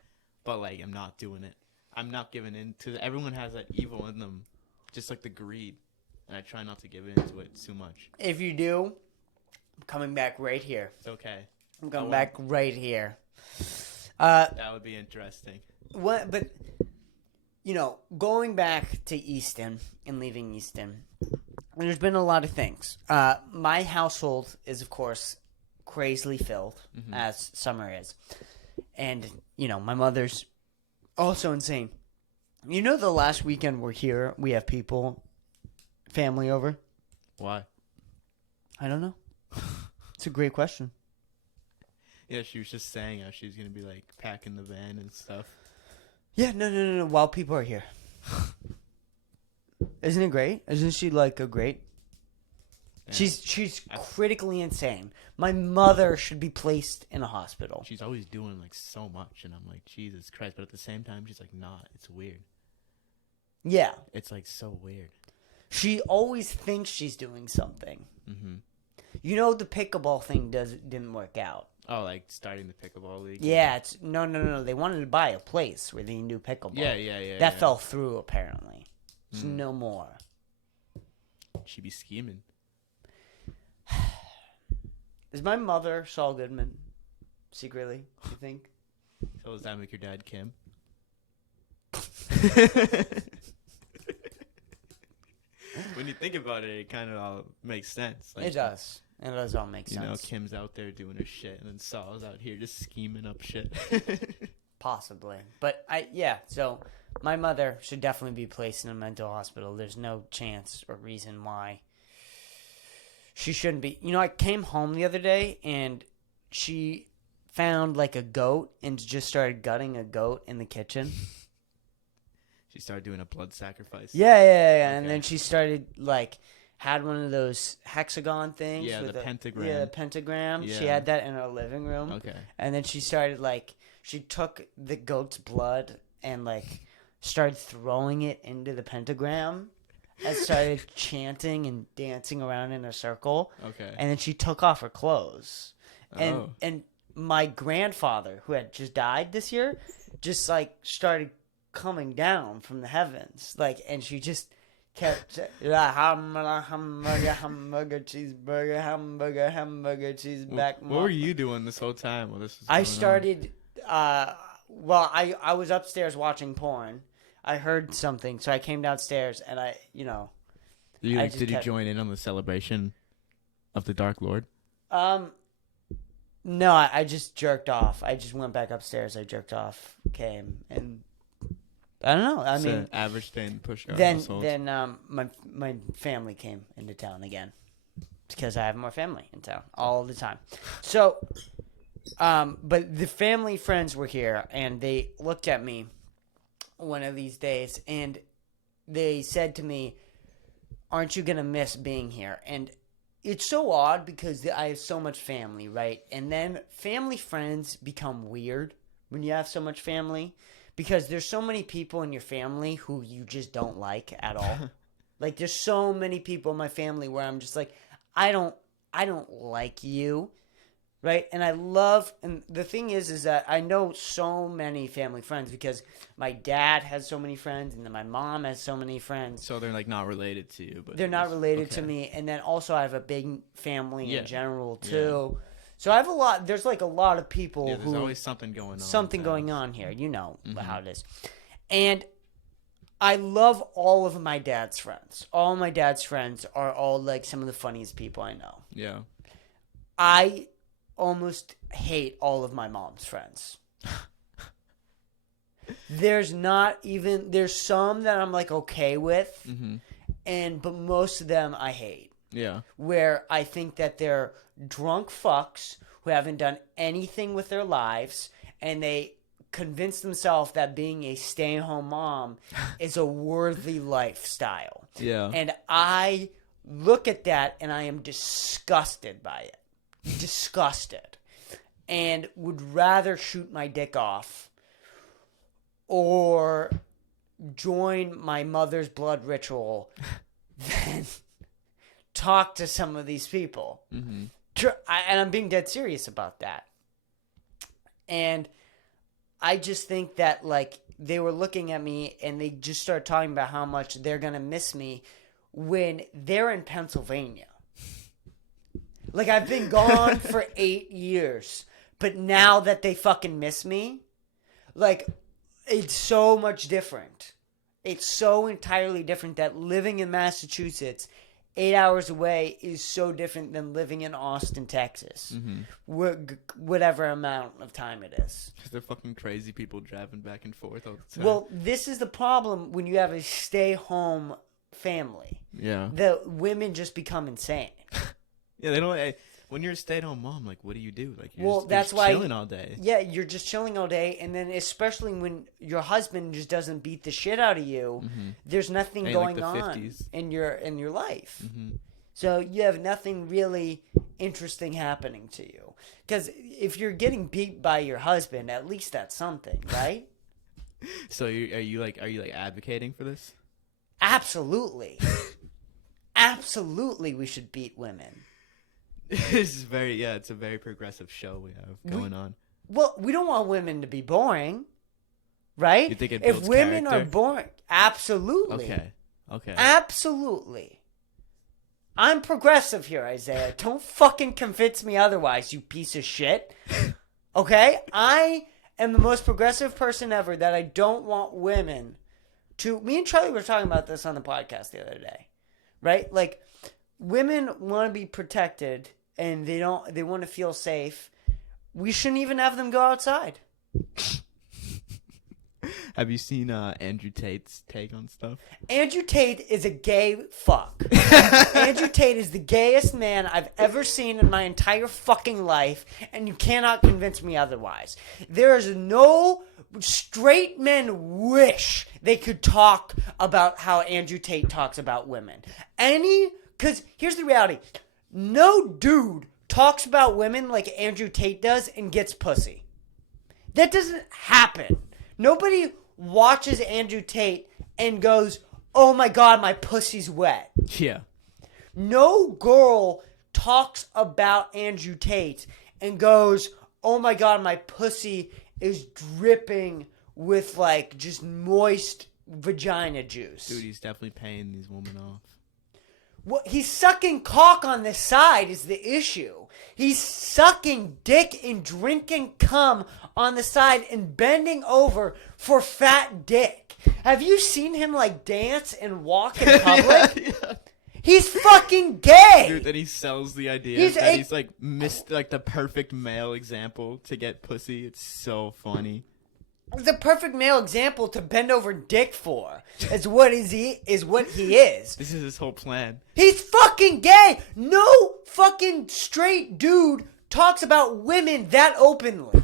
but, like, I'm not doing it. I'm not giving in to everyone has that evil in them, just like the greed, and I try not to give into it too much. If you do, I'm coming back right here. It's okay. I'm coming back right here. That would be interesting. What? But you know, going back to Easton and leaving Easton, there's been a lot of things. My household is, of course, crazily filled, as summer is, and you know, my mother's also insane. You know, the last weekend we're here, we have family over. Why? I don't know. It's a great question. Yeah, she was just saying how she's going to be, like, packing the van and stuff. Yeah, no. While people are here. Isn't it great? Isn't she, like, a great... Yeah. She's critically insane. My mother should be placed in a hospital. She's always doing, like, so much, and I'm like, Jesus Christ. But at the same time, she's like, nah, it's weird. Yeah. It's, like, so weird. She always thinks she's doing something. Mm-hmm. You know, the pickleball thing didn't work out. Oh, like starting the pickleball league? Yeah, it's no. They wanted to buy a place where they can do pickleball. Yeah. That fell through, apparently. There's no more. She be scheming. Is my mother Saul Goodman? Secretly, you think? So does that make your dad Kim? When you think about it, it kind of all makes sense. Like, it does. It does all make sense. You know, Kim's out there doing her shit, and then Saul's out here just scheming up shit. Possibly. But, so my mother should definitely be placed in a mental hospital. There's no chance or reason why she shouldn't be. You know, I came home the other day, and she found, like, a goat and just started gutting a goat in the kitchen. She started doing a blood sacrifice. Yeah. Okay. And then she started, like, had one of those hexagon things. Yeah, the pentagram. Yeah, the pentagram. Yeah. She had that in her living room. Okay. And then she started, like, she took the goat's blood and, like, started throwing it into the pentagram and started chanting and dancing around in a circle. Okay. And then she took off her clothes. And my grandfather, who had just died this year, just, like, started coming down from the heavens, like, and she just kept hamburger, cheese back. What were you doing this whole time while this was I started I was upstairs watching porn. I heard something, so I came downstairs and did you join in on the celebration of the Dark Lord? No, I just jerked off. I just went back upstairs, I jerked off, came, and I don't know. I mean, average day in Push. Then my family came into town again because I have more family in town all the time. So, but the family friends were here and they looked at me one of these days and they said to me, aren't you going to miss being here? And it's so odd because I have so much family, right? And then family friends become weird when you have so much family because there's so many people in your family who you just don't like at all. Like, there's so many people in my family where I'm just like, I don't like you, right? And and the thing is that I know so many family friends because my dad has so many friends and then my mom has so many friends. So they're like not related to you, but they're not related to me. And then also I have a big family in general too. Yeah. So I have there's like a lot of people there's always something going on. Something going on here. You know how it is. And I love all of my dad's friends. All my dad's friends are all like some of the funniest people I know. Yeah. I almost hate all of my mom's friends. There's some that I'm like okay with, but most of them I hate. Yeah. Where I think that they're drunk fucks who haven't done anything with their lives and they convince themselves that being a stay-at-home mom is a worthy lifestyle. Yeah. And I look at that and I am disgusted by it. Disgusted. And would rather shoot my dick off or join my mother's blood ritual than talk to some of these people. And I'm being dead serious about that. And I just think that, like, they were looking at me and they just started talking about how much they're going to miss me when they're in Pennsylvania. Like, I've been gone for 8 years, but now that they fucking miss me, like, it's so much different. It's so entirely different that living in Massachusetts 8 hours away is so different than living in Austin, Texas. Whatever amount of time it is. Because they're fucking crazy people driving back and forth all the time. Well, this is the problem when you have a stay-home family. Yeah. The women just become insane. Yeah, they don't... When you're a stay-at-home mom, like, what do you do? Like, you're that's just why chilling all day. Yeah, you're just chilling all day, and then especially when your husband just doesn't beat the shit out of you, there's nothing going like on 50s. in your life. So you have nothing really interesting happening to you. Because if you're getting beat by your husband, at least that's something, right? So are you advocating for this? Absolutely. Absolutely, we should beat women. This is it's a very progressive show we have going on. Well, we don't want women to be boring, right? You think it if builds women character? are boring, absolutely. Okay. Absolutely. I'm progressive here, Isaiah. Don't fucking convince me otherwise, you piece of shit. Okay? I am the most progressive person ever that I don't want women to... Me and Charlie were talking about this on the podcast the other day, right? Like, women want to be protected and they want to feel safe. We shouldn't even have them go outside. Have you seen Andrew Tate's take on stuff? Andrew Tate is a gay fuck. Andrew Tate is the gayest man I've ever seen in my entire fucking life, and you cannot convince me otherwise. There is no straight men wish they could talk about how Andrew Tate talks about women. Because here's the reality. No dude talks about women like Andrew Tate does and gets pussy. That doesn't happen. Nobody watches Andrew Tate and goes, oh my God, my pussy's wet. Yeah. No girl talks about Andrew Tate and goes, oh my God, my pussy is dripping with like just moist vagina juice. Dude, he's definitely paying these women off. Well, he's sucking cock on the side is the issue. He's sucking dick and drinking cum on the side and bending over for fat dick. Have you seen him like dance and walk in public? Yeah. He's fucking gay. Dude, that he sells the idea He's like missed like the perfect male example to get pussy. It's so funny. The perfect male example to bend over dick for is what he is. This is his whole plan. He's fucking gay. No fucking straight dude talks about women that openly.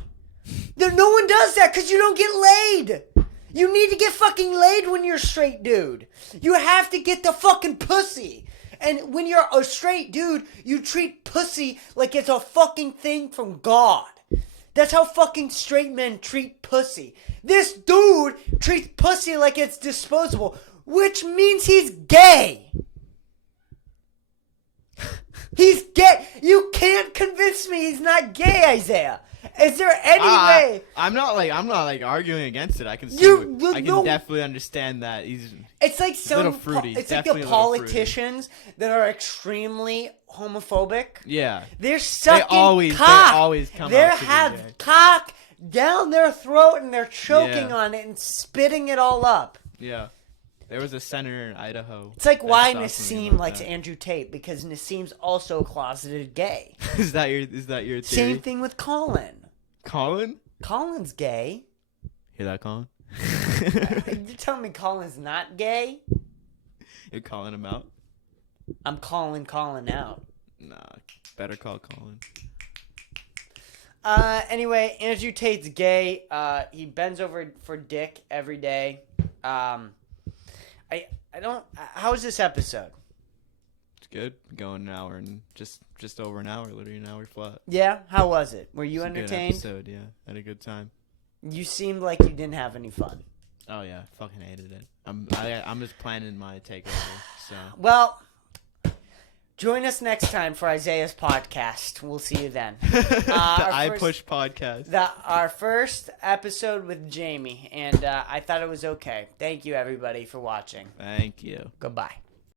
No one does that because you don't get laid. You need to get fucking laid when you're a straight dude. You have to get the fucking pussy. And when you're a straight dude, you treat pussy like it's a fucking thing from God. That's how fucking straight men treat pussy. This dude treats pussy like it's disposable, which means he's gay. He's gay. You can't convince me he's not gay, Isaiah. Is there any way? I'm not arguing against it. I can definitely understand that he's. It's like a little fruity. It's like the politicians that are extremely homophobic. Yeah. They're sucking cock. They always come They out to be have gay. cock down their throat and they're choking Yeah. on it and spitting it all up. Yeah. There was a senator in Idaho. It's like that why saw something Nassim about likes that. Andrew Tate, because Nassim's also closeted gay. Is that your theory? Same thing with Colin. Colin? Colin's gay. Hear that, Colin? You're telling me Colin's not gay? You're calling him out? I'm calling Colin out. Nah, better call Colin. Anyway, Andrew Tate's gay. He bends over for dick every day. I don't. How was this episode? It's good. Going an hour and just over an hour, literally an hour flat. Yeah. How was it? Were you It's a good entertained? episode, yeah. Had a good time. You seemed like you didn't have any fun. Oh yeah, fucking hated it. I'm just planning my takeover. So Well, join us next time for Isaiah's podcast. We'll see you then. the our Kpush podcast. Our first episode with Jamie, and I thought it was okay. Thank you, everybody, for watching. Thank you. Goodbye.